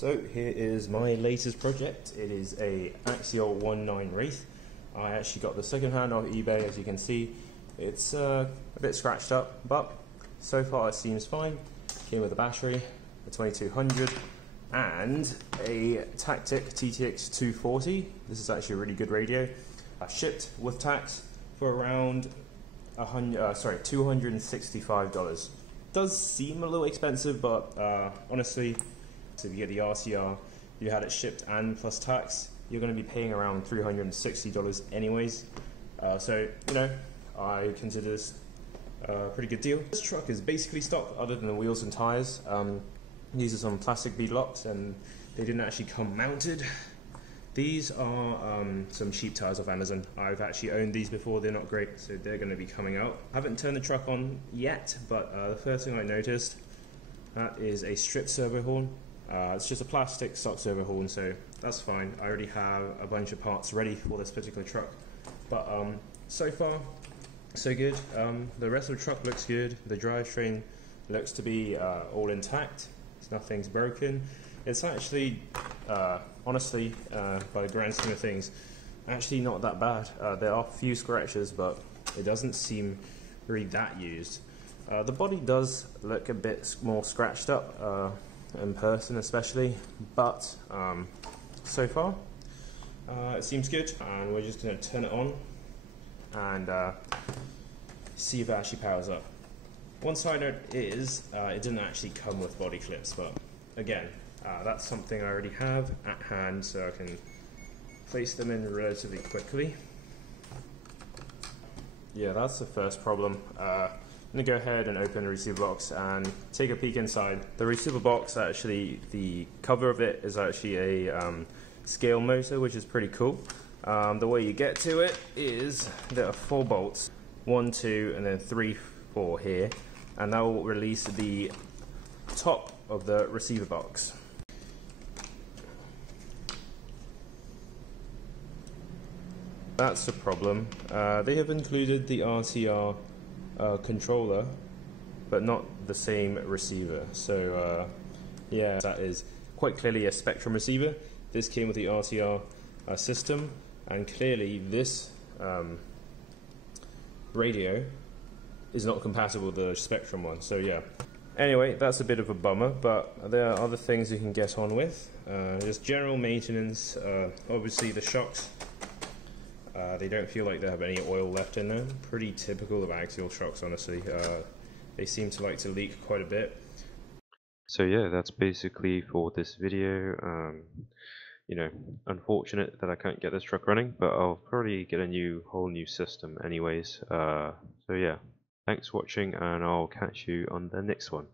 So here is my latest project. It is a Axial 19 Wraith. I actually got the second hand off eBay. As you can see, it's a bit scratched up, but so far it seems fine. Came with a battery, a 2200, and a Tactic TTX 240. This is actually a really good radio. Shipped with tax for around $265. Does seem a little expensive, but honestly, so if you get the RCR, you had it shipped and plus tax, you're going to be paying around $360 anyways. So, you know, I consider this a pretty good deal. This truck is basically stock other than the wheels and tires. These are some plastic bead locks and they didn't actually come mounted. These are some cheap tires off Amazon. I've actually owned these before, they're not great, so they're going to be coming out. I haven't turned the truck on yet, but the first thing I noticed, that is a stripped servo horn. It's just a plastic stock servo horn, so that's fine. I already have a bunch of parts ready for this particular truck. But so far, so good. The rest of the truck looks good. The drivetrain looks to be all intact. Nothing's broken. It's actually, honestly, by the grand scheme of things, actually not that bad. There are a few scratches, but it doesn't seem really that used. The body does look a bit more scratched up, in person especially, but so far it seems good, and we're just going to turn it on and see if it actually powers up. One side note is it didn't actually come with body clips, but again, that's something I already have at hand, so I can place them in relatively quickly. Yeah, that's the first problem. I'm going to go ahead and open the receiver box and take a peek inside. The receiver box, actually, the cover of it is actually a scale motor, which is pretty cool. The way you get to it is there are 4 bolts, 1, 2, and then 3, 4 here, and that will release the top of the receiver box. That's the problem. They have included the RCR controller, but not the same receiver. So yeah, that is quite clearly a Spectrum receiver. This came with the RCR system, and clearly this radio is not compatible with the Spectrum one. So yeah. Anyway, that's a bit of a bummer, but there are other things you can get on with. Just general maintenance. Obviously the shocks. They don't feel like they have any oil left in them. Pretty typical of axial shocks, honestly. They seem to like to leak quite a bit. So yeah, that's basically for this video. You know, unfortunate that I can't get this truck running, but I'll probably get a whole new system anyways. So yeah, thanks for watching, and I'll catch you on the next one.